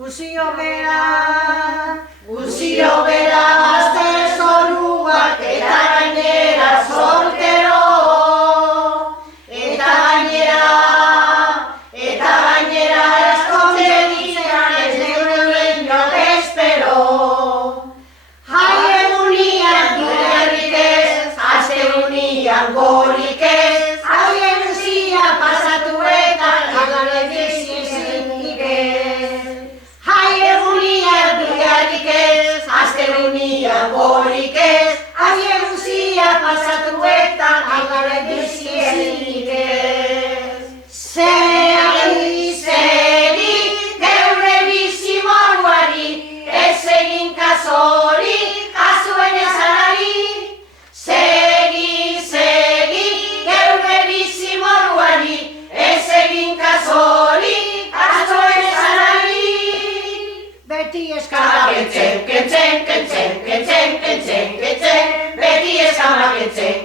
Usio bera azte zoruak eta gainera soltero. Eta gainera eskontzenian ez neuen jok espero. Jai egunian dudarrik ez, azte unian gorik ez, haien uzia pasatu eta agaretik zizik ez. Jai egunian dudarrik ez, azte unian gorik ez, haien uzia pasatu eta agaretik zizik ez. Seri, geure bizimoruari, ez egin kasori, kasuen ezanari. Segi, geure bizimoruari, ez egin kasori, kasuen ezanari. Beti eskama kentzen, beti eskama kentzen,